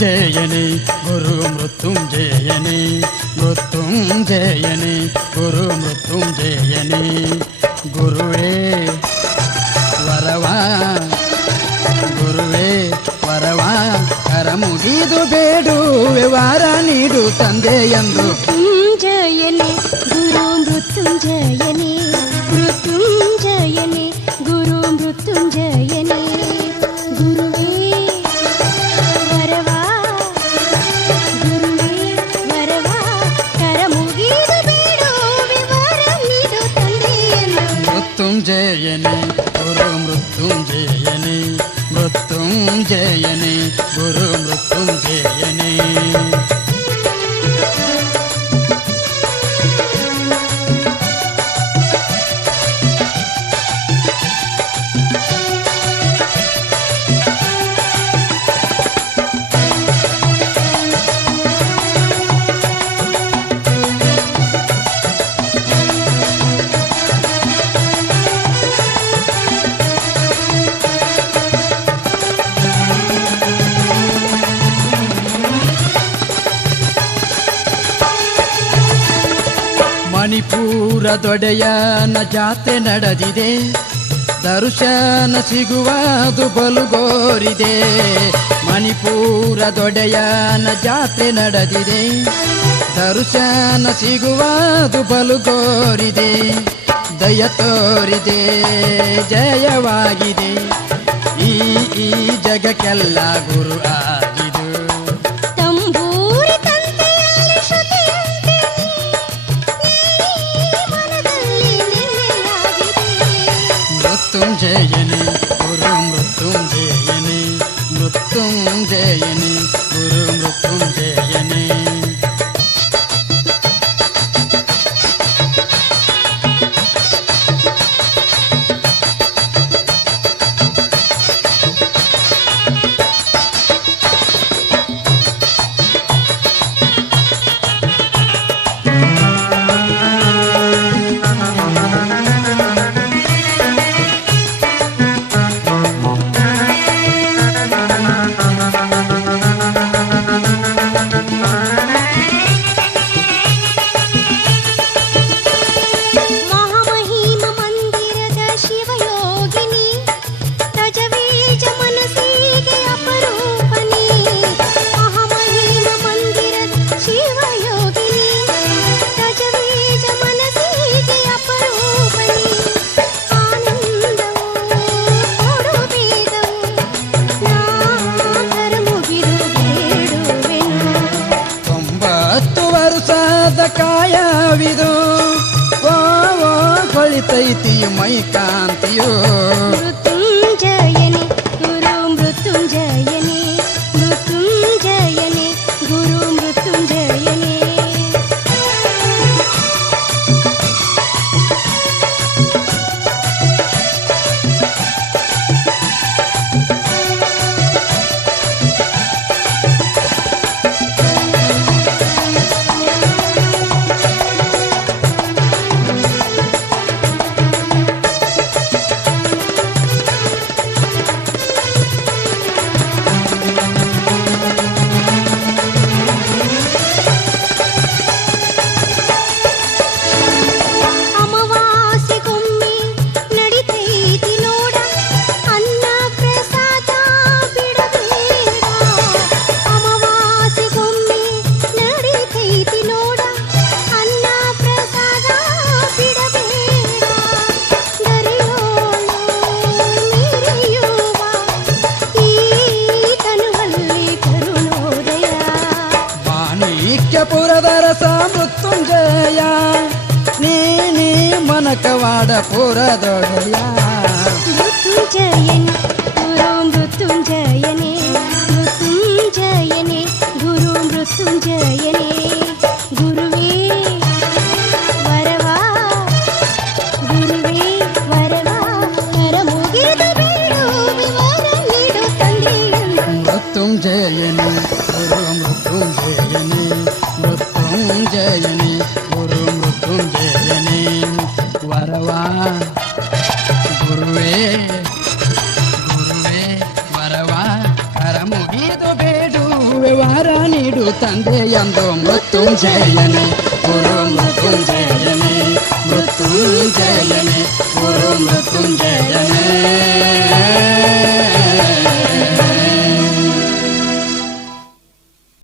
ಮೃತ್ಯುಂಜಯನೇ ಗುರು ಮೃತ್ಯುಂಜಯನೇ ಮೃತ್ಯುಂಜಯನೇ ಗುರು ಮೃತ್ಯುಂಜಯನೇ ಗುರುವೇ ವರವಾ ಗುರುವೇ ವರವಾ ಕರ ಮುಗಿದು ಬೇಡುವೆ ವಾರ ನೀಡು ತಂದೆ ಎಂದು ಮೃತ್ಯುಂಜಯನೇ ಗುರು ಮೃತ್ಯುಂಜಯನೇ ಮೃತ್ಯುಂಜಯನೇ ಗುರು ಮೃತ್ಯುಂಜಯನೇ ಗುರುವೇ ವರವಾ ಗುರುವೇ ವರವಾ ಕರ ಮುಗಿದು ಬೇಡುವೆ ವಾರ ನೀಡು ತಂದೆ ಎಂದು ಮೃತ್ಯುಂಜಯನೇ ಗುರು ಮೃತ್ಯುಂಜಯನೇ ಮೃತ್ಯುಂಜಯನೇ ಗುರು ಮೃತ್ಯುಂಜಯನೇ ಮಣಿಪುರದೊಡೆಯನ ಜಾತ್ರೆ ನಡೆದಿದೆ ದರ್ಶನ ಸಿಗುವುದು ಬಲುಗೋರಿದೆ ಮಣಿಪುರದೊಡೆಯನ ಜಾತ್ರೆ ನಡೆದಿದೆ ದರ್ಶನ ಸಿಗುವುದು ಬಲುಗೋರಿದೆ ದಯ ತೋರಿದೆ ಜಯವಾಗಿದೆ ಈ ಜಗಕ್ಕೆಲ್ಲ ಗುರು ಆಗಿದು ತಂಬೂರಿ ತಂದೆಯಲ್ಲಿ ಶ್ರುತಿಯಂತೆ ಮನದಲ್ಲಿ ನೆಲೆಯಾಗಿದೆ ಮೃತ್ಯುಂಜಯನೇ ಗುರು ಮೃತ್ಯುಂಜಯನೇ ಮೃತ್ಯುಂಜಯನೇ ಗುರು ಮೃತ್ಯುಂಜಯನೇ ಮಹಾಮಹಿಮ ಮಂದಿರದ ಶಿವಯೋಗಿನಿ ತಜವೀಜ ಮನಸ್ಸಿಗೆ ಅಪರೂಪನಿ ಮಹಾಮಹಿಮ ಮಂದಿರದ ಶಿವಯೋಗಿನಿ ತಜವೀಜ ಮನಸ್ಸಿಗೆ ಅಪರೂಪನಿ ಆನಂದವು ಕೊಡು ಬೇಗವು ನಾ ಕರ ಮುಗಿದು ಬೇಡುವೆನು 90 ವರ್ಷದ ಕಾಯವಿದು ಓ ಹೊಳಿತೈತಿ ಮೈ ಕಾಂತಿಯೋ ಮೃತ್ಯುಂಜಯನೇ ಗುರು ಮೃತ್ಯುಂಜಯನೇ ಮೃತ್ಯುಂಜಯನೇ ಗುರು ಮೃತ್ಯುಂಜಯನೇ ಅಮಾವಾಸ್ಯೆಗೊಮ್ಮೆ ನಡಿತೈತಿ ನೋಡ ಅನ್ನ ಪ್ರಸಾದ ಬಿಡಬೇಡ ಅಮಾವಾಸ್ಯೆಗೊಮ್ಮೆ ನಡಿತೈತಿ ನೋಡ ಅನ್ನ ಪ್ರಸಾದ ಬಿಡಬೇಡ ದರೆಯೋಳು ಮೆರೆಯುವ ಈ ತನುವಲ್ಲಿ ಕರುಣೋದಯ ಮಾಣಿಕ್ಯಪುರದ ರಸ ಮೃತ್ಯುಂಜಯ ನೀ ಮನಕವಾಡ ಪುರದೊಡೆಯ ಮೃತ್ಯುಂಜಯನೇ ಗುರು ಮೃತ್ಯುಂಜಯನೇ ಮೃತ್ಯುಂಜಯನೇ ಗುರು ಮೃತ್ಯುಂಜಯನೇ ಗುರುವೇ ವರವಾ ಗುರುವೇ ವರವಾ ಕರ ಮುಗಿದು ಬೇಡುವೆ ವರ ನೀಡು ತಂದೆ ಎಂದು ಮೃತ್ಯುಂಜಯನೇ ಗುರು ಮೃತ್ಯುಂಜಯನೇ ಮೃತ್ಯುಂಜಯನೇ ಗುರು ಮೃತ್ಯುಂಜಯನೇ ವರವಾ ಗುರುವೇ ಗುರುವೇ ವರವಾ ಕರ ಮುಗಿದು ಬೇಡುವೆ ತಂದೆ ಎಂದು ಮೃತ್ಯುಂಜಯನೇ ಗುರು ಮೃತ್ಯುಂಜಯನೇ ಮೃತ್ಯುಂಜಯನೇ ಗುರು ಮೃತ್ಯುಂಜಯನೇ